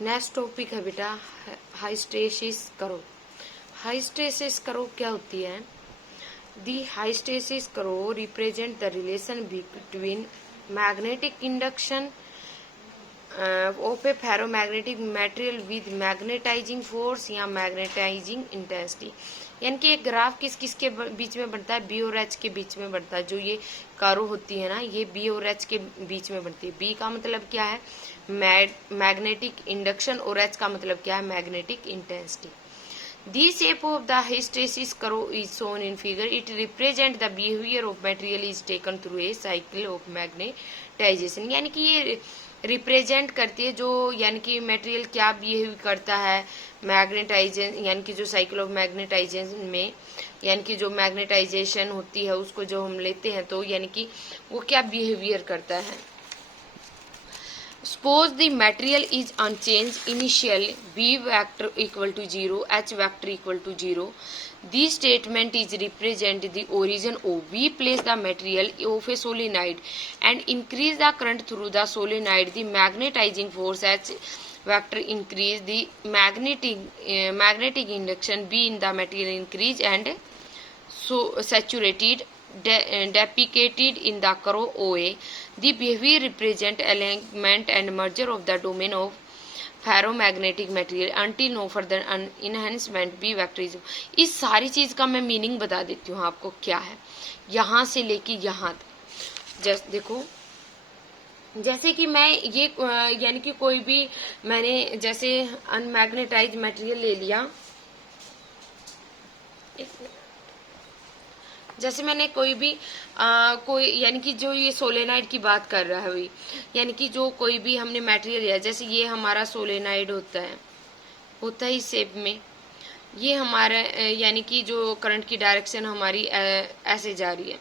Next topic है बेटा हाइस्टेसिस करो। हाइस्टेसिस करो क्या होती है? The hysteresis curve represent the relation between magnetic induction of a ferromagnetic material with magnetising force या मैग्नेटाइजिंग इंटेंसिटी। यानी कि एक ग्राफ किस किस के बीच में बनता है? बी और एच के बीच में बनता है। जो ये कारो होती है ना, ये बी और एच के बीच में बनती है। बी का मतलब क्या है? मैग्नेटिक इंडक्शन, और एच का मतलब क्या है? Magnetic intensity. The shape of the hysteresis curve is shown in figure. It represents the behavior of material is taken through a cycle of magnetization. यानी कि ये रिप्रेजेंट करती है जो, यानी कि मटेरियल क्या बिहेव करता है मैग्नेटाइजेशन, यानी कि जो साइकिल ऑफ मैग्नेटाइजेशन में, यानी कि जो मैग्नेटाइजेशन होती है उसको जो हम लेते हैं तो यानी कि वो क्या बिहेवियर करता है। Suppose the material is unchanged initially, B vector equal to 0, H vector equal to 0. This statement is represent the origin O. We place the material of a solenoid and increase the current through the solenoid. The magnetizing force H vector increase, the magnetic induction B in the material increase and so saturated depicated in the curve OA. The behavior represent alignment and merger of the domain of ferromagnetic material until no further enhancement B vector is। इस सारी चीज का मैं meaning बता देती हूँ आपको क्या है, यहाँ से लेके यहाँ तक। जस्ट देखो, जैसे कि मैं ये यानी कि कोई भी मैंने जैसे अनमैग्नेटाइज मटेरियल ले लिया, जैसे मैंने कोई भी कोई यानी कि जो ये सोलेनाइड की बात कर रहा है वही, यानी कि जो कोई भी हमने मटेरियल लिया, जैसे ये हमारा सोलेनाइड होता है इस शेप में। ये हमारा यानी कि जो करंट की डायरेक्शन हमारी ऐसे जा रही है,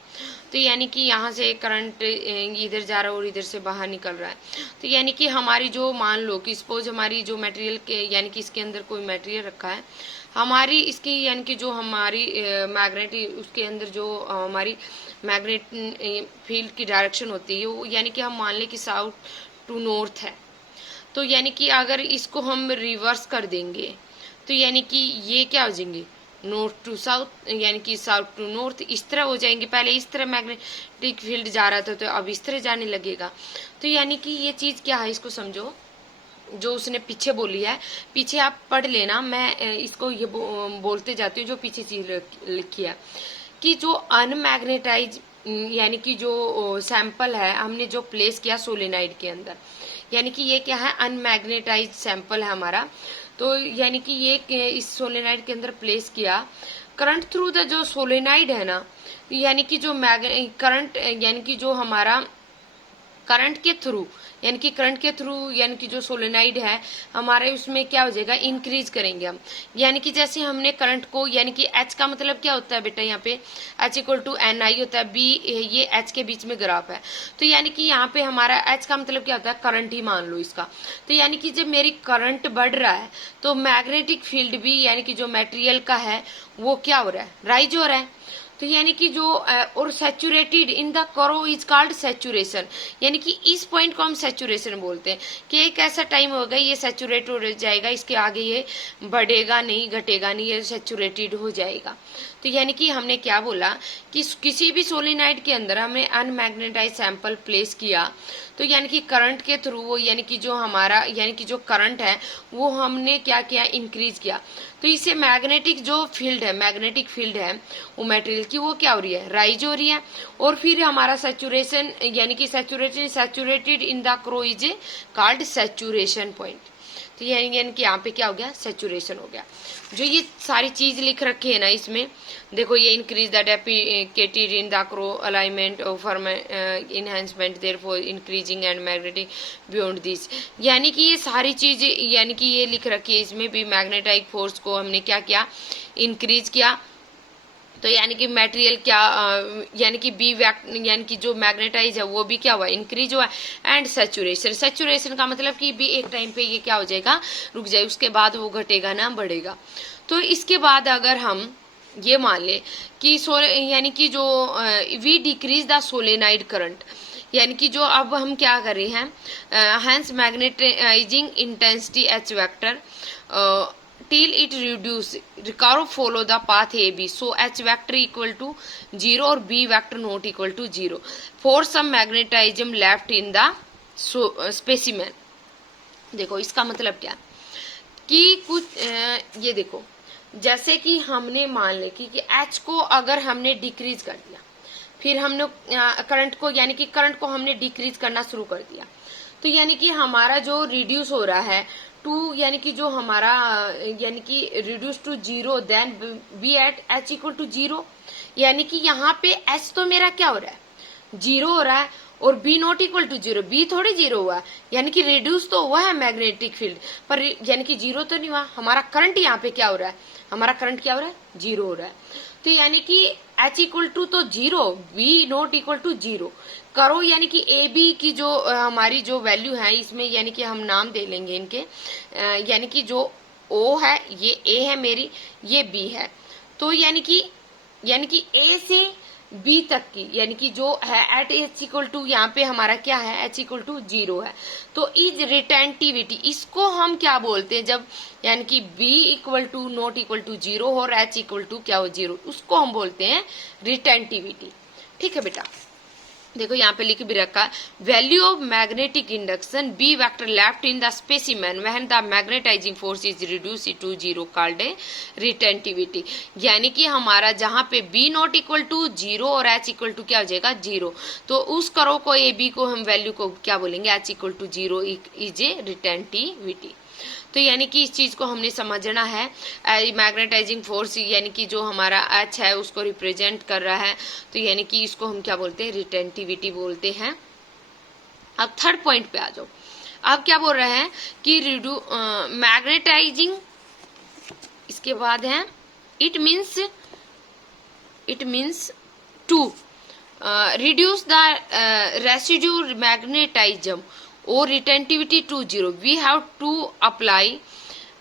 तो यानी कि यहाँ से करंट इधर जा रहा है और इधर से बाहर निकल रहा है। तो यानी कि हमारी जो, मान लो कि सपोज हमारी जो मटेरियल के, यानी कि इसके अंदर कोई मटेरियल रखा है, हमारी इसकी यानी कि जो हमारी मैग्नेटिक, उसके अंदर जो हमारी मैग्नेट फील्ड की डायरेक्शन होती है वो, यानी कि हम मान लें कि साउथ टू नॉर्थ है। तो यानी कि अगर इसको हम रिवर्स कर देंगे तो यानी कि ये क्या हो जाएंगे? नॉर्थ टू साउथ, यानी कि साउथ टू नॉर्थ इस तरह हो जाएंगे। पहले इस तरह मैग्नेटिक फील्ड जा रहा था तो अब इस तरह जाने लगेगा। तो यानी कि ये चीज क्या है, इसको समझो। जो उसने पीछे बोली है, पीछे आप पढ़ लेना, मैं इसको ये बोलते जाती हूँ जो पीछे चीज लिखी है कि जो अनमैग्नेटाइज, यानी कि जो सैंपल है हमने जो प्लेस किया सोलेनाइड के अंदर, यानी कि ये क्या है? अनमैग्नेटाइज सैंपल है हमारा। तो यानी कि ये इस सोलेनाइड के अंदर प्लेस किया, करंट थ्रू द जो सोलेनाइड है ना, यानी कि जो करंट, यानी कि जो हमारा करंट के थ्रू, यानी कि करंट के थ्रू, यानी कि जो सोलेनाइड है हमारे उसमें क्या हो जाएगा? इंक्रीज करेंगे हम। यानी कि जैसे हमने करंट को, यानी कि एच का मतलब क्या होता है बेटा? यहाँ पे एच इक्वल टू एन आई होता है। बी ये एच के बीच में ग्राफ है, तो यानी कि यहाँ पे हमारा एच का मतलब क्या होता है? करंट ही मान लो इसका। तो यानी कि जब मेरी करंट बढ़ रहा है तो मैग्नेटिक फील्ड भी, यानी कि जो मटेरियल का है वो क्या हो रहा है? राइज हो रहा है। तो यानी कि जो और सैचुरेटेड इन द करो इज कॉल्ड सैचुरेशन, यानी कि इस पॉइंट को हम सैचुरेशन बोलते हैं कि एक ऐसा टाइम होगा ये सैचुरेट हो जाएगा, इसके आगे ये बढ़ेगा नहीं, घटेगा नहीं, ये सैचुरेटेड हो जाएगा। तो यानी कि हमने क्या बोला कि किसी भी सोलेनाइड के अंदर हमने अनमैग्नेटाइज सैंपल प्लेस किया तो यानी कि करंट के थ्रू वो, यानी कि जो हमारा, यानी कि जो करंट है वो हमने क्या किया? इंक्रीज किया। तो इससे मैग्नेटिक जो फील्ड है, मैग्नेटिक फील्ड है वो मटेरियल की, वो क्या हो रही है? राइज हो रही है। और फिर हमारा सैचुरेशन, यानी कि saturated in the crow is called saturation point. तो यानी कि यहाँ पे क्या हो गया? सैचुरेशन हो गया। जो ये सारी चीज लिख रखी है ना इसमें, देखो ये increase the depicted in the crow alignment offer enhancement therefore increasing and magnetic beyond this, यानी कि ये सारी चीज, यानी कि ये लिख रखी है इसमें भी। मैग्नेटाइक फोर्स को हमने क्या किया? इंक्रीज किया। तो यानी कि मटेरियल क्या, यानी कि बी यानी कि जो मैग्नेटाइज है वो भी क्या हुआ? इंक्रीज हुआ। एंड सैचुरेशन का मतलब कि भी एक टाइम पे ये क्या हो जाएगा? रुक जाए, उसके बाद वो घटेगा ना बढ़ेगा। तो इसके बाद अगर हम ये मान ले कि यानी कि जो we decrease the solenoid current, यानी कि जो अब हम क्या कर रहे हैं, hence magnetising intensity H vector till it reduce recover follow the path AB, so H vector equal to 0 और B vector not equal to 0 for some magnetism left in the specimen। देखो इसका मतलब क्या कि कुछ ये देखो, जैसे कि हमने मान ले कि H को अगर हमने डिक्रीज कर दिया, फिर हमने करंट को यानी कि करंट को हमने डिक्रीज करना शुरू कर दिया, तो यानी कि हमारा जो रिड्यूस हो रहा है टू, यानी कि जो हमारा यानी कि reduce to 0 then B at H equal to 0, यानी कि यहाँ पे H तो मेरा क्या हो रहा है, 0 हो रहा है, और B not equal to 0, B थोड़ी 0 हुआ, यानी कि रिड्यूस तो हुआ है मैग्नेटिक फील्ड पर, यानी कि 0 तो नहीं हुआ। हमारा करंट यहाँ पे क्या हो रहा है, हमारा करंट क्या हो रहा है, 0 हो रहा है। तो यानी कि H इक्वल टू तो 0, B नॉट इक्वल टू 0 करो, यानी कि ए बी की जो हमारी जो वैल्यू है इसमें, यानी कि हम नाम दे लेंगे इनके, यानी कि जो O है ये A है मेरी, ये B है, तो यानी कि A से B तक की, यानी कि जो है एट H इक्वल टू, यहाँ पे हमारा क्या है, H इक्वल टू 0 है, तो इज रिटेंटिविटी, इसको हम क्या बोलते हैं, जब यानी कि B equal to not equal to 0 और H इक्वल टू क्या हो 0, उसको हम बोलते हैं रिटेंटिविटी। ठीक है बेटा, देखो यहाँ पे लिख भी रखा है, value of magnetic induction B vector left in the specimen when the magnetising force is reduce to 0 called a retentivity, यानी कि हमारा जहाँ पे बी नॉट इक्वल टू 0 और H इक्वल टू क्या हो जाएगा 0, तो उस करो को ए बी को हम वैल्यू को क्या बोलेंगे, H equal to 0 is a retentivity. तो यानी कि इस चीज को हमने समझना है, मैग्नेटाइजिंग फोर्स यानी कि जो हमारा H है उसको रिप्रेजेंट कर रहा है, तो यानी कि इसको हम क्या बोलते हैं, रिटेंटिविटी बोलते हैं। अब थर्ड पॉइंट पे आ जाओ, अब क्या बोल रहे हैं कि मैग्नेटाइजिंग, इसके बाद है it means to reduce the residue magnetism or retentivity to 0, we have to apply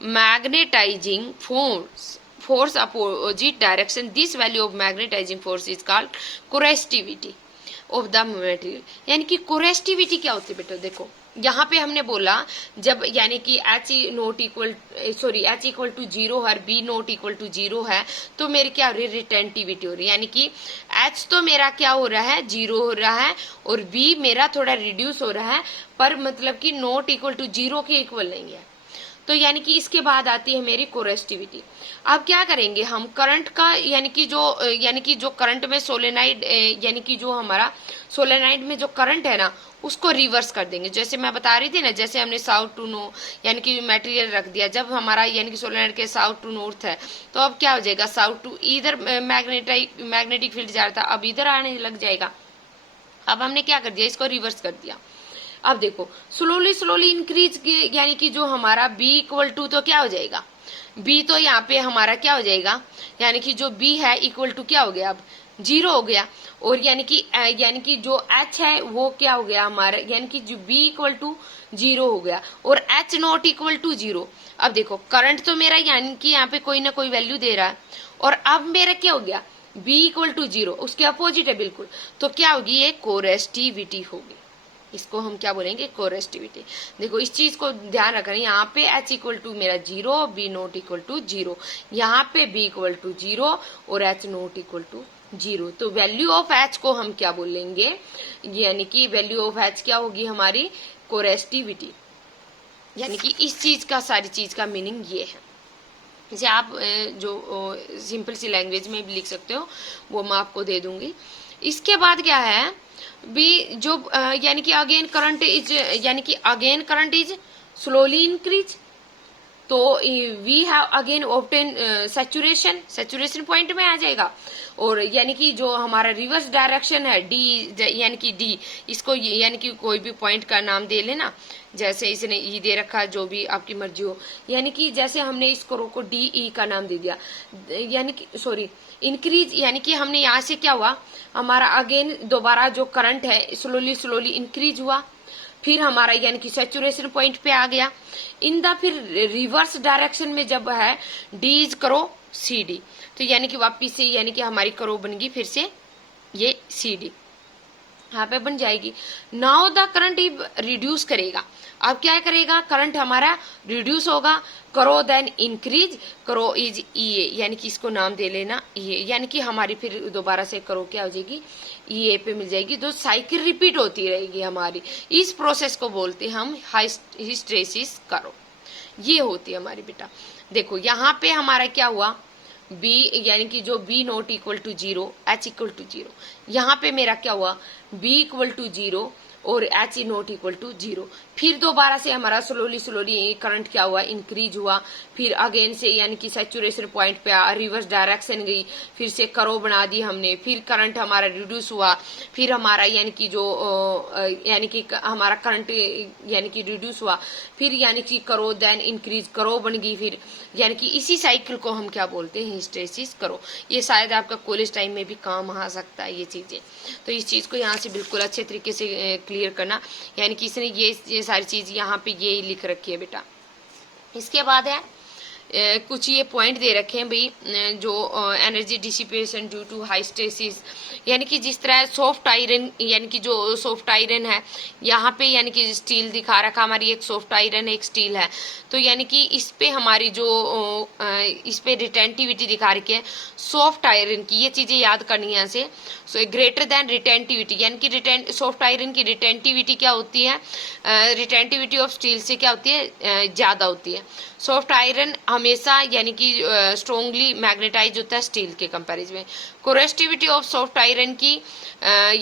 magnetizing force opposite direction. This value of magnetizing force is called corrosivity of the material। यानी कि corrosivity क्या होती है बेटा, देखो यहाँ पे हमने बोला जब यानी कि H इक्वल टू 0 और B नॉट इक्वल टू 0 है, तो मेरी क्या हो रही है, रिटेंटिविटी हो रही है, यानी कि H तो मेरा क्या हो रहा है, 0 हो रहा है, और B मेरा थोड़ा रिड्यूस हो रहा है, पर मतलब कि नॉट इक्वल टू 0 के इक्वल नहीं है। तो यानी कि इसके बाद आती है मेरी कोरेस्टिविटी। अब क्या करेंगे हम, करंट का यानी कि जो करंट में सोलेनाइड यानी कि जो हमारा सोलेनाइड में जो करंट है ना उसको रिवर्स कर देंगे। जैसे मैं बता रही थी ना, जैसे हमने साउथ टू नो यानी कि मटेरियल रख दिया, जब हमारा यानी कि सोलेनाइड के साउथ टू नॉर्थ है, तो अब क्या हो जाएगा, साउथ टू इधर मैग्नेटिक फील्ड जा रहा था, अब इधर आने लग जाएगा। अब हमने क्या कर दिया, इसको रिवर्स कर दिया। अब देखो स्लोली इंक्रीज, यानी कि जो हमारा B इक्वल टू तो क्या हो जाएगा, B तो यहाँ पे हमारा क्या हो जाएगा, यानी कि जो B है इक्वल टू क्या हो गया, अब 0 हो गया, और यानी कि जो H है वो क्या हो गया हमारा, यानी कि जो B इक्वल टू 0 हो गया, और H नॉट इक्वल टू 0। अब देखो करंट तो मेरा यानी कि यहाँ पे कोई ना कोई वैल्यू दे रहा है, और अब मेरा क्या हो गया, B इक्वल टू 0, उसके अपोजिट है बिल्कुल, तो क्या होगी, ये कोरेस्टिविटी होगी। इसको हम क्या बोलेंगे, कोरेस्टिविटी। देखो इस चीज को ध्यान रखना, यहाँ पे H इक्वल टू मेरा 0, B नॉट इक्वल टू 0, यहाँ पे B इक्वल टू 0 और H नॉट इक्वल टू 0, तो वैल्यू ऑफ H को हम क्या बोलेंगे, यानी कि वैल्यू ऑफ H क्या होगी हमारी, कोरेस्टिविटी। यानी कि इस चीज का, सारी चीज का मीनिंग ये है। जैसे आप जो सिंपल सी लैंग्वेज में भी लिख सकते हो वो मैं आपको दे दूंगी। इसके बाद क्या है, बी जो यानी कि again current is slowly increase, तो we have again obtain saturation point में आ जाएगा, और यानी कि जो हमारा रिवर्स डायरेक्शन है डी, यानी कि डी, इसको यानी कि कोई भी पॉइंट का नाम दे लेना, जैसे इसने ई दे रखा, जो भी आपकी मर्जी हो, यानी कि जैसे हमने इस करो को डी ई का नाम दे दिया, यानी कि इंक्रीज, यानी कि हमने यहाँ से क्या हुआ, हमारा अगेन दोबारा जो करंट है स्लोली इंक्रीज हुआ, फिर हमारा यानी कि सैचुरेशन पॉइंट पे आ गया, इन द फिर रिवर्स डायरेक्शन में जब है डी इज करो सी डी, तो यानी कि वापिस से यानी कि हमारी करो बन गई फिर से ये सी डी। यहाँ पे बन जाएगी। नाउ द करंट रिड्यूस करेगा, अब क्या करेगा, करंट हमारा रिड्यूस होगा। करो देन इंक्रीज, करो इज ईए, यानी कि इसको नाम दे लेना ईए, यानी कि हमारी फिर दोबारा से करो क्या हो जाएगी, ईए पे मिल जाएगी। तो साइकिल रिपीट होती रहेगी हमारी, इस प्रोसेस को बोलते हैं हम हिस्टेरेसिस करो। ये होती है हमारी बेटा। देखो यहाँ पे हमारा क्या हुआ, b यानी कि जो b not equal to 0, h equal to 0, यहाँ पे मेरा क्या हुआ, b इक्वल टू 0 और h नॉट इक्वल टू 0। फिर दोबारा से हमारा स्लोली करंट क्या हुआ, इंक्रीज हुआ। फिर अगेन से यानी कि सैचुरेशन पॉइंट पे रिवर्स डायरेक्शन गई, फिर से करो बना दी हमने, फिर करंट हमारा रिड्यूस हुआ। फिर हमारा यानी कि जो यानी कि हमारा करंट यानी कि रिड्यूस हुआ, फिर यानी कि करो देन इंक्रीज, करो बन गई फिर, यानी कि इसी साइकिल को हम क्या बोलते हैं, हिस्टेरेसिस करो। ये शायद आपका कॉलेज टाइम में भी काम आ सकता है ये चीजें, तो इस चीज को यहाँ से बिल्कुल अच्छे तरीके से क्लियर करना। यानी कि इसने ये सारी चीज यहाँ पे ये लिख रखी है बेटा। इसके बाद है कुछ ये पॉइंट दे रखे हैं भाई, जो एनर्जी डिसिपेशन ड्यू टू हाइस्टेसिस, यानी कि जिस तरह सॉफ्ट आयरन, यानी कि जो सॉफ्ट आयरन है यहाँ पे, यानी कि स्टील दिखा रखा हमारी, एक सॉफ्ट आयरन एक स्टील है, तो यानी कि इस पे हमारी जो इस पे रिटेंटिविटी दिखा रखी है सॉफ्ट आयरन की, ये चीजें याद करनी है ऐसे। सो ग्रेटर देन रिटेंटिविटी, यानी कि सॉफ्ट आयरन की रिटेंटिविटी क्या होती है, रिटेंटिविटी ऑफ स्टील से क्या होती है, ज्यादा होती है। सॉफ्ट आयरन हमेशा यानी कि स्ट्रोंगली मैग्नेटाइज होता है स्टील के कंपैरिजन में। कोरेस्टिविटी ऑफ सॉफ्ट आयरन की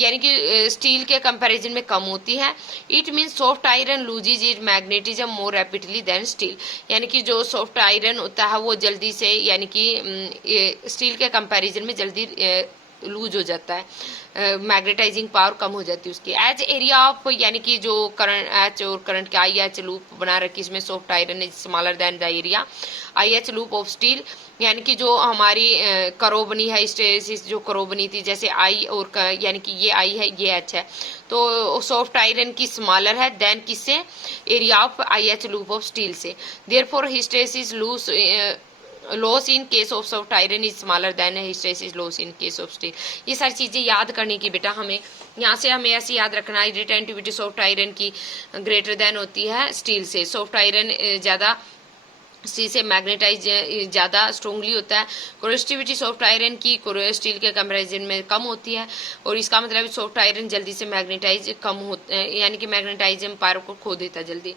यानी कि स्टील के कंपैरिजन में कम होती है। It means soft iron loses it magnetism more rapidly than steel, यानी कि जो सॉफ्ट आयरन होता है वो जल्दी से यानी कि स्टील के कंपैरिजन में जल्दी लूज हो जाता है, मैग्नेटाइजिंग पावर कम हो जाती है उसकी। एज एरिया ऑफ यानी कि जो करंट एच और करंट के आई एच लूप बना रखी, इसमें soft iron is smaller then the area I H loop of steel, यानी कि जो हमारी करो बनी है हिस्टेरेसिस, जो करो बनी थी जैसे आई और यानी कि ये आई है ये एच है, तो सॉफ्ट आयरन की स्मॉलर है देन किससे, area of I H loop of steel से। Therefore hysteresis loose loss in case of soft iron is smaller than hysteresis loss in case of steel. ये सारी चीजें याद करने की बेटा हमें, यहाँ से हमें ऐसे याद रखना है, रिटेंटिविटी सॉफ्ट आयरन की ग्रेटर देन होती है स्टील से, सॉफ्ट आयरन ज्यादा स्टील से मैग्नेटाइज ज्यादा स्ट्रोंगली होता है। कोरेस्टिविटी सॉफ्ट आयरन की स्टील के कंपैरिजन में कम होती है, और इसका मतलब सॉफ्ट आयरन जल्दी से मैग्नेटाइज कम होता है, यानी कि मैग्नेटाइजिंग पावर को खो देता है जल्दी।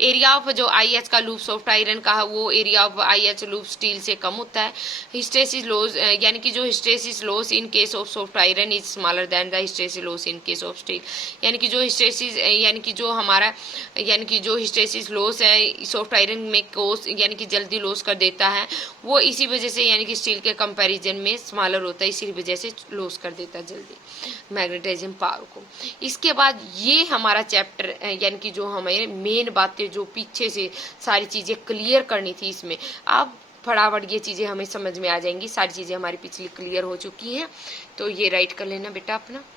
एरिया ऑफ जो आई एच का लूप सॉफ्ट आयरन का है वो area of I H loop steel से कम होता है। हिस्टेरेसिस लॉस यानी कि जो hysteresis loss in case of soft iron is smaller then the hysteresis loss in case of steel, यानी कि जो हिस्टेरेसिस यानी कि जो हमारा यानी कि जो हिस्टेरेसिस लॉस है सॉफ्ट आयरन में कोस यानी कि जल्दी लॉस कर देता है, वो इसी वजह से यानी कि स्टील के कंपैरिजन में स्मॉलर होता है, इसी वजह से लॉस कर देता है जल्दी मैग्नेटाइजिंग पावर को। इसके बाद ये हमारा चैप्टर यानी कि जो हमारे मेन बातें जो पीछे से सारी चीजें क्लियर करनी थी, इसमें अब फटाफट ये चीजें हमें समझ में आ जाएंगी, सारी चीजें हमारी पिछली क्लियर हो चुकी हैं, तो ये राइट कर लेना बेटा अपना।